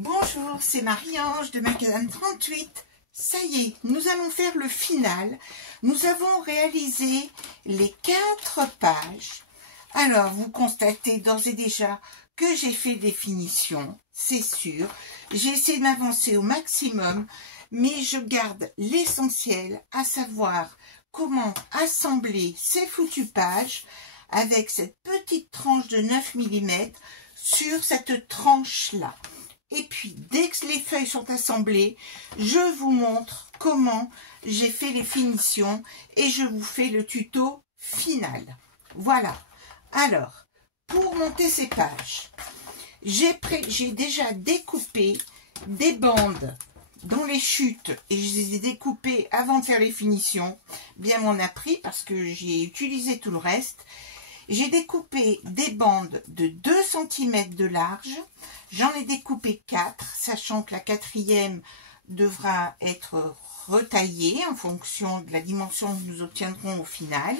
Bonjour, c'est Marie-Ange de Macadam 38. Ça y est, nous allons faire le final. Nous avons réalisé les 4 pages. Alors, vous constatez d'ores et déjà que j'ai fait des finitions, c'est sûr. J'ai essayé de m'avancer au maximum, mais je garde l'essentiel, à savoir comment assembler ces foutues pages avec cette petite tranche de 9 mm sur cette tranche-là. Et puis, dès que les feuilles sont assemblées, je vous montre comment j'ai fait les finitions et je vous fais le tuto final. Voilà. Alors, pour monter ces pages, j'ai déjà découpé des bandes dans les chutes et je les ai découpées avant de faire les finitions. Bien m'en a pris parce que j'ai utilisé tout le reste. J'ai découpé des bandes de 2 cm de large. J'en ai découpé 4, sachant que la 4e devra être retaillée en fonction de la dimension que nous obtiendrons au final.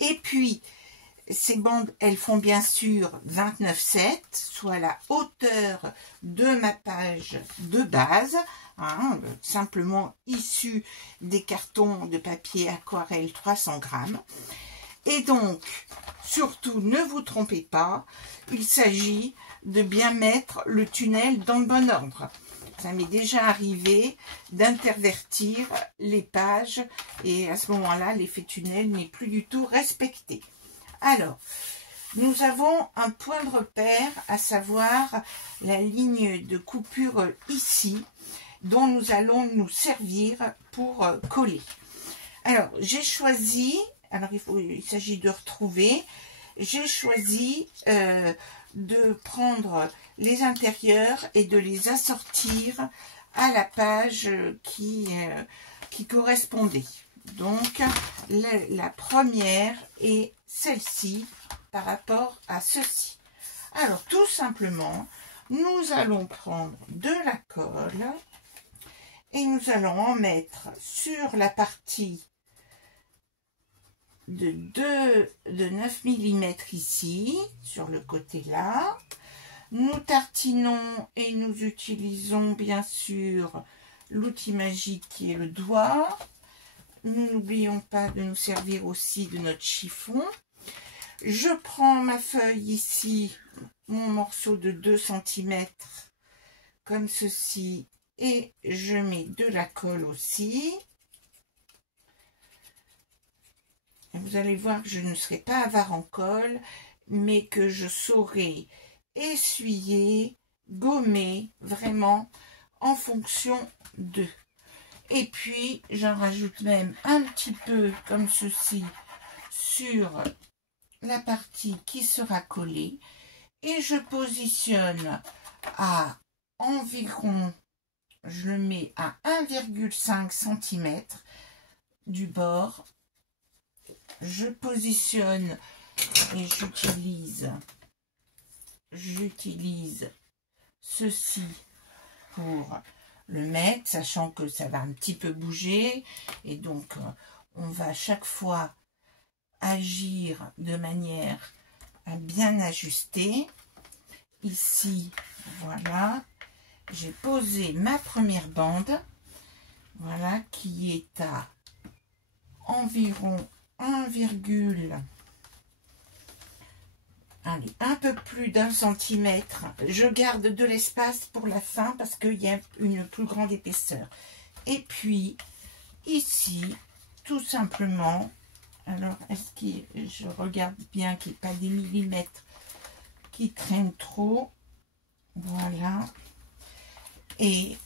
Et puis, ces bandes, elles font bien sûr 29,7, soit la hauteur de ma page de base, hein, simplement issue des cartons de papier aquarelle 300 grammes. Et donc, surtout, ne vous trompez pas, il s'agit de bien mettre le tunnel dans le bon ordre. Ça m'est déjà arrivé d'intervertir les pages et à ce moment-là, l'effet tunnel n'est plus du tout respecté. Alors, nous avons un point de repère, à savoir la ligne de coupure ici, dont nous allons nous servir pour coller. Alors, j'ai choisi... Alors, il s'agit de retrouver. J'ai choisi de prendre les intérieurs et de les assortir à la page qui correspondait. Donc, la première est celle-ci par rapport à ceci. Alors, tout simplement, nous allons prendre de la colle et nous allons en mettre sur la partie de 9 mm ici, sur le côté là. Nous tartinons et nous utilisons bien sûr l'outil magique qui est le doigt. Nous n'oublions pas de nous servir aussi de notre chiffon. Je prends ma feuille ici, mon morceau de 2 cm, comme ceci, et je mets de la colle aussi. Vous allez voir que je ne serai pas avare en colle, mais que je saurai essuyer, gommer, vraiment en fonction d'eux. Et puis, j'en rajoute même un petit peu comme ceci sur la partie qui sera collée. Et je positionne à environ, je le mets à 1,5 cm du bord. Je positionne et j'utilise ceci pour le mettre, sachant que ça va un petit peu bouger et donc on va à chaque fois agir de manière à bien ajuster. Ici, voilà, j'ai posé ma première bande, voilà, qui est à environ un peu plus d'1 centimètre. Je garde de l'espace pour la fin parce qu'il y a une plus grande épaisseur. Et puis ici, tout simplement, alors est-ce que je regarde bien qu'il n'y ait pas des millimètres qui traînent trop, voilà, et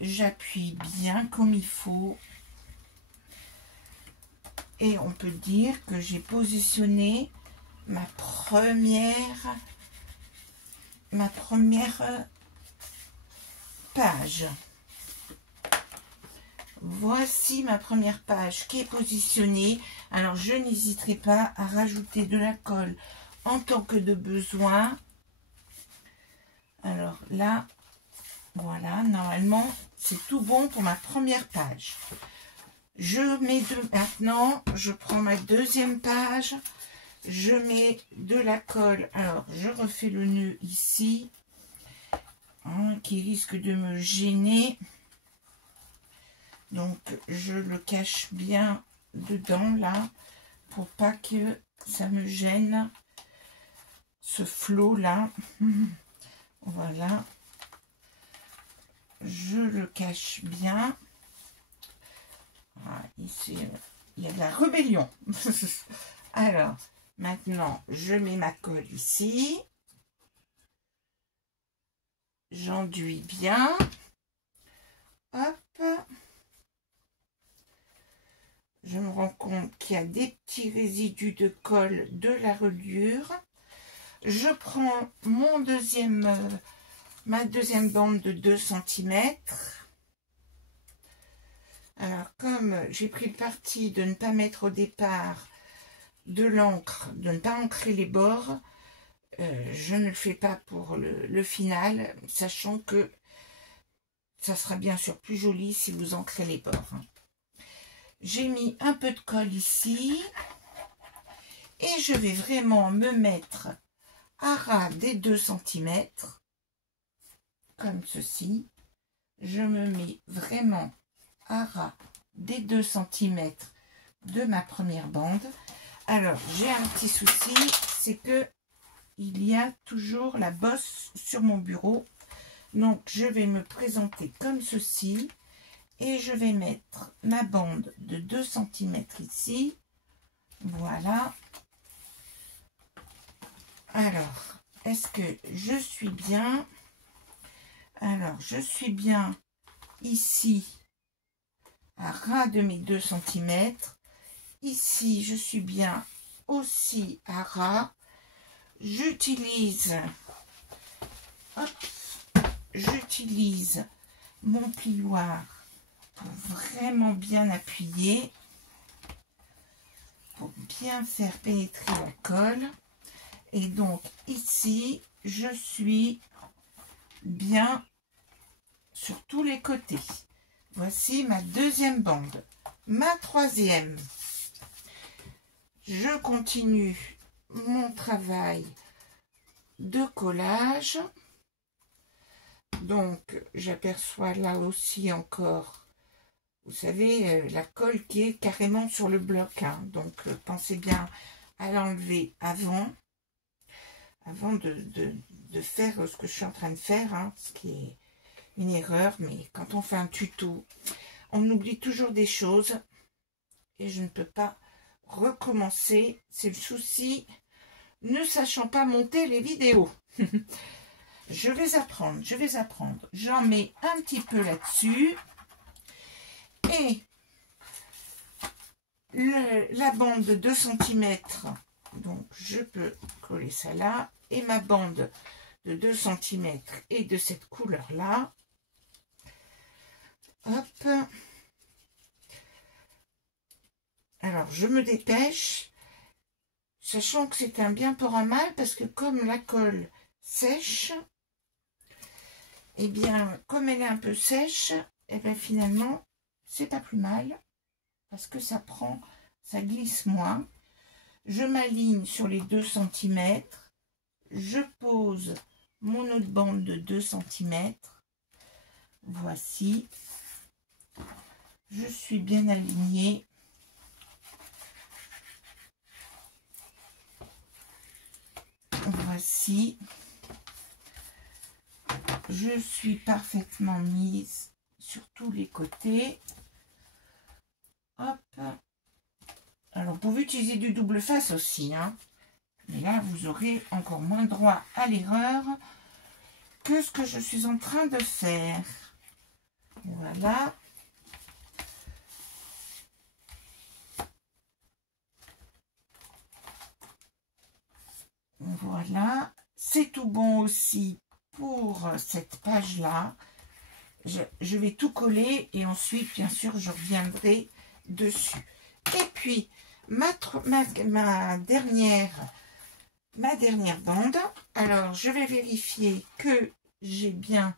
j'appuie bien comme il faut. Et on peut dire que j'ai positionné ma première page. Voici ma première page qui est positionnée. Alors, je n'hésiterai pas à rajouter de la colle en tant que de besoin. Alors là, voilà, normalement, c'est tout bon pour ma première page. Maintenant, je prends ma deuxième page, je mets de la colle, alors je refais le nœud ici, qui risque de me gêner. Donc je le cache bien dedans là pour pas que ça me gêne, ce flot là. Voilà, je le cache bien. Ah, ici il y a de la rébellion. Alors maintenant je mets ma colle ici, j'enduis bien. Hop, je me rends compte qu'il y a des petits résidus de colle de la reliure. Je prends ma deuxième bande de 2 cm. Alors, comme j'ai pris le parti de ne pas mettre au départ de l'encre, de ne pas ancrer les bords, je ne le fais pas pour le final, sachant que ça sera bien sûr plus joli si vous ancrez les bords. J'ai mis un peu de colle ici et je vais vraiment me mettre à ras des 2 cm, comme ceci. Je me mets vraiment à ras des 2 cm de ma première bande. Alors, j'ai un petit souci, c'est que il y a toujours la bosse sur mon bureau. Donc, je vais me présenter comme ceci et je vais mettre ma bande de 2 cm ici. Voilà. Alors, est-ce que je suis bien? Alors, je suis bien ici, à ras de mes 2 cm. Ici, je suis bien aussi à ras. J'utilise mon plioir pour vraiment bien appuyer, pour bien faire pénétrer la colle. Et donc ici, je suis bien sur tous les côtés. Voici ma deuxième bande. Ma troisième, je continue mon travail de collage. Donc j'aperçois là aussi encore, vous savez, la colle qui est carrément sur le bloc, hein. Donc pensez bien à l'enlever avant de faire ce que je suis en train de faire, hein, ce qui est une erreur. Mais quand on fait un tuto, on oublie toujours des choses et je ne peux pas recommencer. C'est le souci, ne sachant pas monter les vidéos. Je vais apprendre. J'en mets un petit peu là-dessus. Et la bande de 2 cm, donc je peux coller ça là. Et ma bande de 2 cm et de cette couleur-là. Hop. Alors, je me dépêche, sachant que c'est un bien pour un mal, parce que comme la colle sèche, et bien, comme elle est un peu sèche, et bien finalement, c'est pas plus mal, parce que ça glisse moins. Je m'aligne sur les 2 cm, je pose mon autre bande de 2 cm, voici, je suis bien alignée. Voici, je suis parfaitement mise sur tous les côtés. Hop. Alors, vous pouvez utiliser du double face aussi, hein. Mais là, vous aurez encore moins droit à l'erreur que ce que je suis en train de faire. Voilà. Voilà. C'est tout bon aussi pour cette page-là. Je vais tout coller et ensuite, bien sûr, je reviendrai dessus. Et puis, ma dernière bande. Alors, je vais vérifier que j'ai bien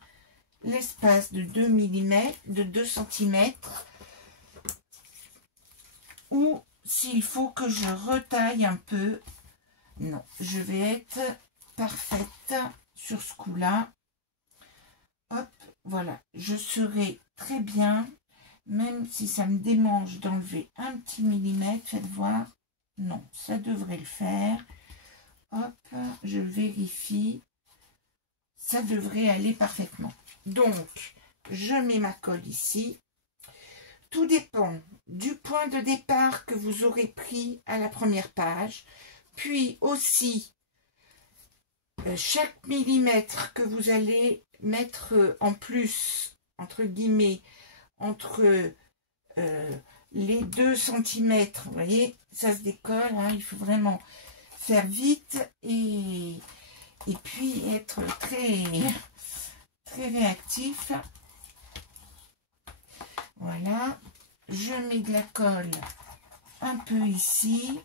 l'espace de 2 mm, de 2 cm, ou s'il faut que je retaille un peu. Non, je vais être parfaite sur ce coup-là. Hop. voilà, je serai très bien, même si ça me démange d'enlever un petit millimètre, faites voir, non, ça devrait le faire. Hop, je vérifie, ça devrait aller parfaitement. Donc, je mets ma colle ici. Tout dépend du point de départ que vous aurez pris à la première page, puis aussi chaque millimètre que vous allez mettre en plus, entre guillemets, entre les 2 centimètres, vous voyez, ça se décolle, hein, il faut vraiment faire vite et puis être très, très réactif. Voilà, je mets de la colle un peu ici.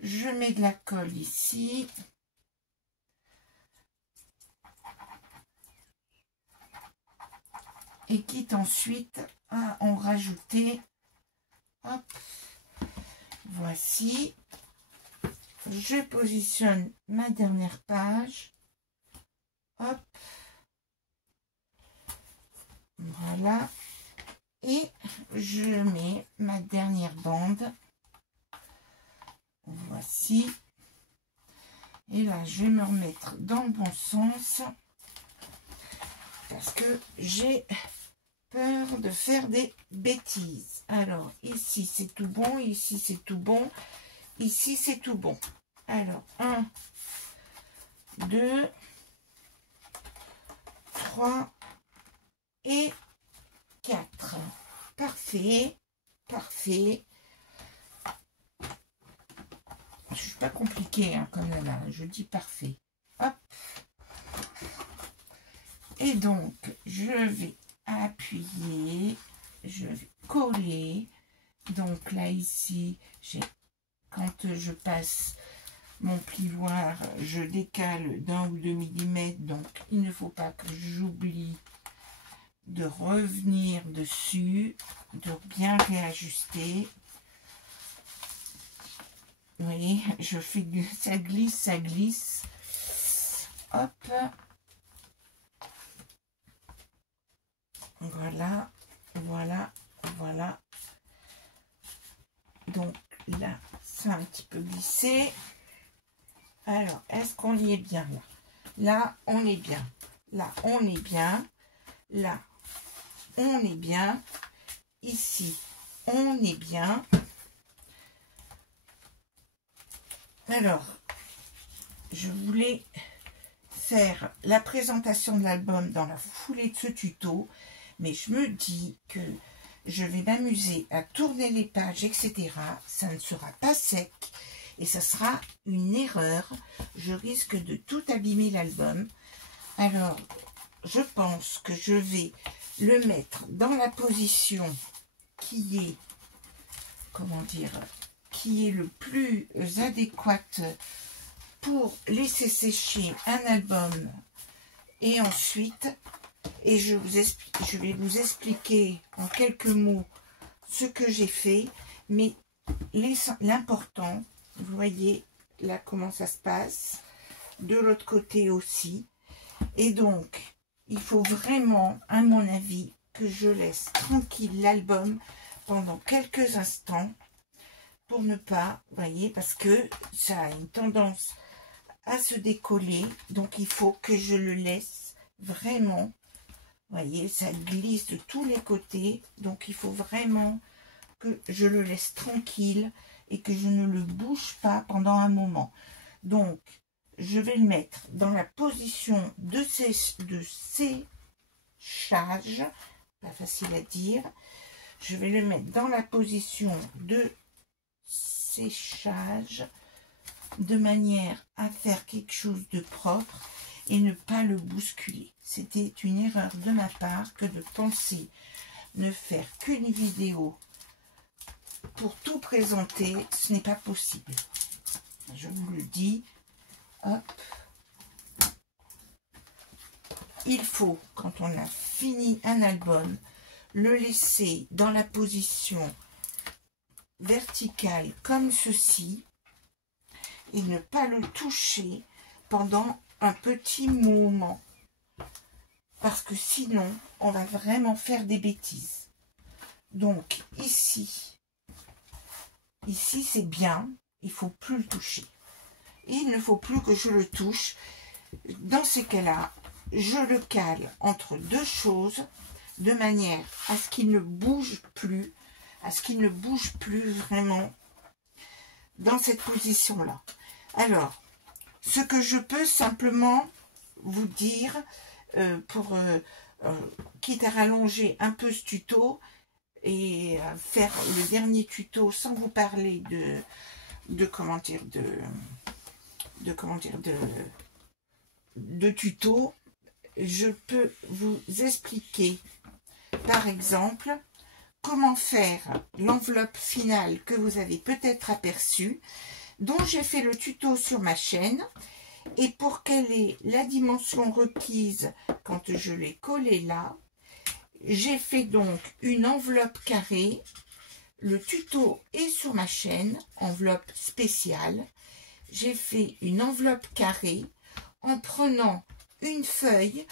Je mets de la colle ici. Et quitte ensuite à en rajouter. Hop, voici. Je positionne ma dernière page. Hop. Voilà. Et je mets ma dernière bande. Voici. Et là, je vais me remettre dans le bon sens. Parce que j'ai peur de faire des bêtises. Alors, ici, c'est tout bon. Ici, c'est tout bon. Ici, c'est tout bon. Alors, 1, 2, 3 et 4. Parfait. Parfait. Je ne suis pas compliquée hein, comme là, je dis parfait. Hop. Et donc, je vais appuyer, je vais coller. Donc là, ici, quand je passe mon plioir, je décale d'1 ou 2 millimètres. Donc, il ne faut pas que j'oublie de revenir dessus, de bien réajuster. Vous voyez, je fais ça glisse, ça glisse. Hop. Voilà, voilà, voilà. Donc là, ça a un petit peu glissé. Alors, est-ce qu'on y est bien là? Là, on est bien. Là, on est bien. Là, on est bien. Ici, on est bien. Alors, je voulais faire la présentation de l'album dans la foulée de ce tuto, mais je me dis que je vais m'amuser à tourner les pages, etc. Ça ne sera pas sec et ça sera une erreur. Je risque de tout abîmer l'album. Alors, je pense que je vais le mettre dans la position qui est, comment dire, qui est le plus adéquate pour laisser sécher un album. Et ensuite, je vais vous expliquer en quelques mots ce que j'ai fait, mais l'important, vous voyez là comment ça se passe, de l'autre côté aussi. Et donc, il faut vraiment, à mon avis, que je laisse tranquille l'album pendant quelques instants pour ne pas, vous voyez, parce que ça a une tendance à se décoller. Donc, il faut que je le laisse vraiment, vous voyez, ça glisse de tous les côtés. Donc, il faut vraiment que je le laisse tranquille et que je ne le bouge pas pendant un moment. Donc, je vais le mettre dans la position de séchage, pas facile à dire. Je vais le mettre dans la position de séchage de manière à faire quelque chose de propre et ne pas le bousculer. C'était une erreur de ma part que de penser ne faire qu'une vidéo pour tout présenter. Ce n'est pas possible. Je vous le dis. Hop. Il faut, quand on a fini un album, le laisser dans la position verticale comme ceci et ne pas le toucher pendant un petit moment. parce que sinon, on va vraiment faire des bêtises. Donc, ici c'est bien, il ne faut plus le toucher. Il ne faut plus que je le touche. Dans ces cas-là, je le cale entre deux choses, de manière à ce qu'il ne bouge plus, vraiment dans cette position-là. Alors, ce que je peux simplement vous dire, quitte à rallonger un peu ce tuto et faire le dernier tuto sans vous parler de tuto, je peux vous expliquer par exemple comment faire l'enveloppe finale que vous avez peut-être aperçue, dont j'ai fait le tuto sur ma chaîne, et pour quelle est la dimension requise quand je l'ai collé là. J'ai fait donc une enveloppe carrée. Le tuto est sur ma chaîne, enveloppe spéciale. J'ai fait une enveloppe carrée en prenant une feuille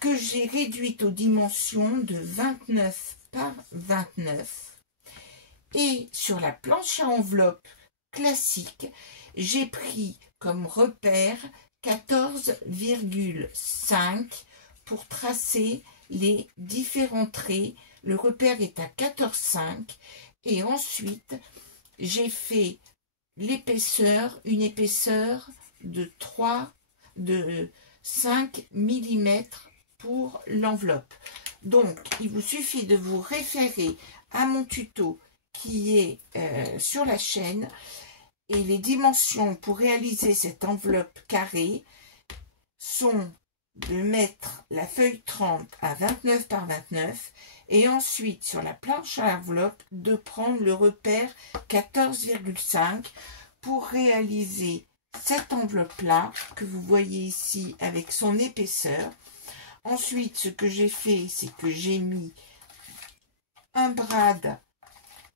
que j'ai réduite aux dimensions de 29 par 29. Et sur la planche à enveloppe classique, j'ai pris comme repère 14,5 pour tracer les différents traits. Le repère est à 14,5 et ensuite j'ai fait l'épaisseur, une épaisseur de 5 mm pour l'enveloppe. Donc il vous suffit de vous référer à mon tuto qui est sur la chaîne, et les dimensions pour réaliser cette enveloppe carrée sont de mettre la feuille 30 à 29 par 29 et ensuite sur la planche à enveloppe de prendre le repère 14,5 pour réaliser cette enveloppe là que vous voyez ici avec son épaisseur. Ensuite, ce que j'ai fait, c'est que j'ai mis un brad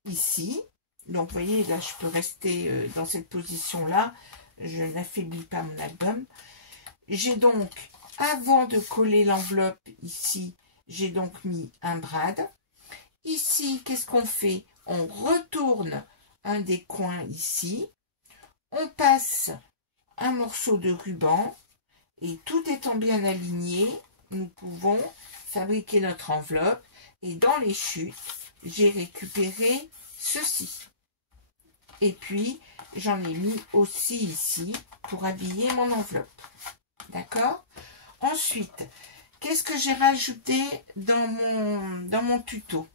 ici. Donc, vous voyez, là, je peux rester dans cette position-là. Je n'affaiblis pas mon album. J'ai donc, avant de coller l'enveloppe ici, j'ai donc mis un brad. Ici, qu'est-ce qu'on fait? On retourne un des coins ici. On passe un morceau de ruban. Et tout étant bien aligné, nous pouvons fabriquer notre enveloppe. Et dans les chutes, j'ai récupéré ceci. Et puis, j'en ai mis aussi ici pour habiller mon enveloppe. D'accord? Ensuite, qu'est-ce que j'ai rajouté dans mon tuto?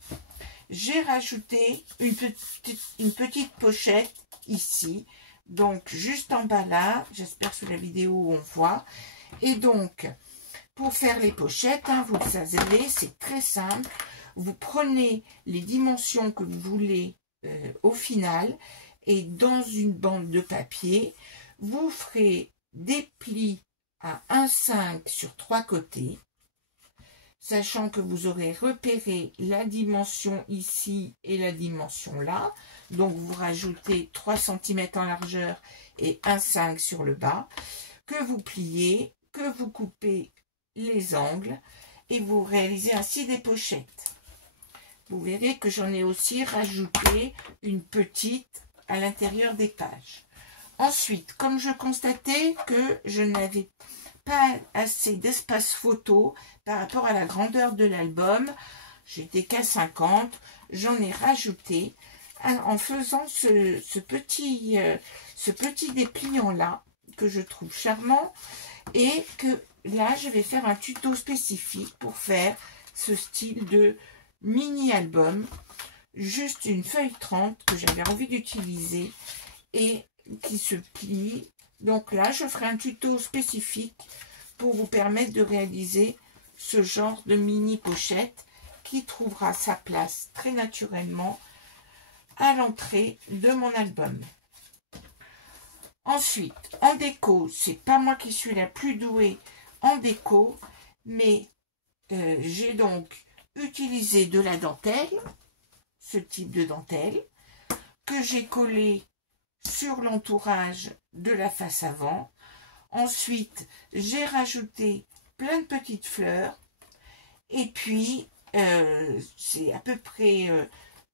J'ai rajouté une petite pochette ici. Donc, juste en bas là, j'espère que sur la vidéo on voit. Et donc, pour faire les pochettes, hein, vous le savez, c'est très simple. Vous prenez les dimensions que vous voulez au final et dans une bande de papier, vous ferez des plis à 1,5 sur 3 côtés, sachant que vous aurez repéré la dimension ici et la dimension là. Donc, vous rajoutez 3 cm en largeur et 1,5 sur le bas, que vous pliez, que vous coupez les angles et vous réalisez ainsi des pochettes. Vous verrez que j'en ai aussi rajouté une petite à l'intérieur des pages. Ensuite, comme je constatais que je n'avais pas assez d'espace photo par rapport à la grandeur de l'album, j'étais qu'à 50, j'en ai rajouté en faisant ce petit dépliant là que je trouve charmant, et que là je vais faire un tuto spécifique pour faire ce style de mini album, juste une feuille 30 que j'avais envie d'utiliser et qui se plie. Donc là je ferai un tuto spécifique pour vous permettre de réaliser ce genre de mini pochette qui trouvera sa place très naturellement à l'entrée de mon album. Ensuite, en déco, c'est pas moi qui suis la plus douée en déco, mais j'ai donc utilisé de la dentelle, ce type de dentelle, que j'ai collé sur l'entourage de la face avant. Ensuite, j'ai rajouté plein de petites fleurs Et puis, c'est à peu près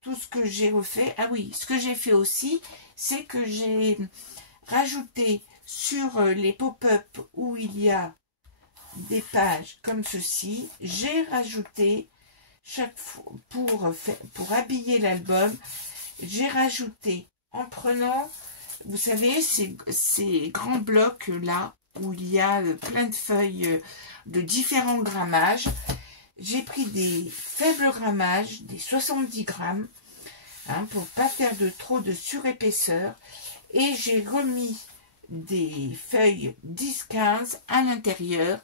tout ce que j'ai refait. Ah oui, ce que j'ai fait aussi, c'est que j'ai rajouté sur les pop-up où il y a des pages comme ceci, j'ai rajouté chaque fois pour habiller l'album, j'ai rajouté en prenant, vous savez, ces grands blocs là où il y a plein de feuilles de différents grammages. J'ai pris des faibles grammages, des 70 grammes, hein, pour pas faire trop de surépaisseur, et j'ai remis des feuilles 10-15 à l'intérieur,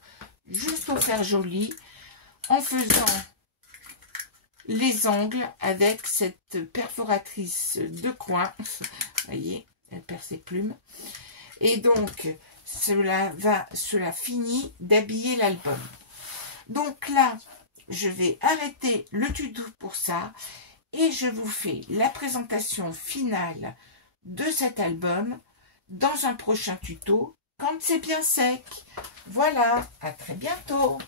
juste pour faire joli, en faisant les angles avec cette perforatrice de coin. Vous voyez, elle perd ses plumes. Et donc, cela finit d'habiller l'album. Donc là, je vais arrêter le tuto pour ça et je vous fais la présentation finale de cet album dans un prochain tuto quand c'est bien sec. Voilà, à très bientôt.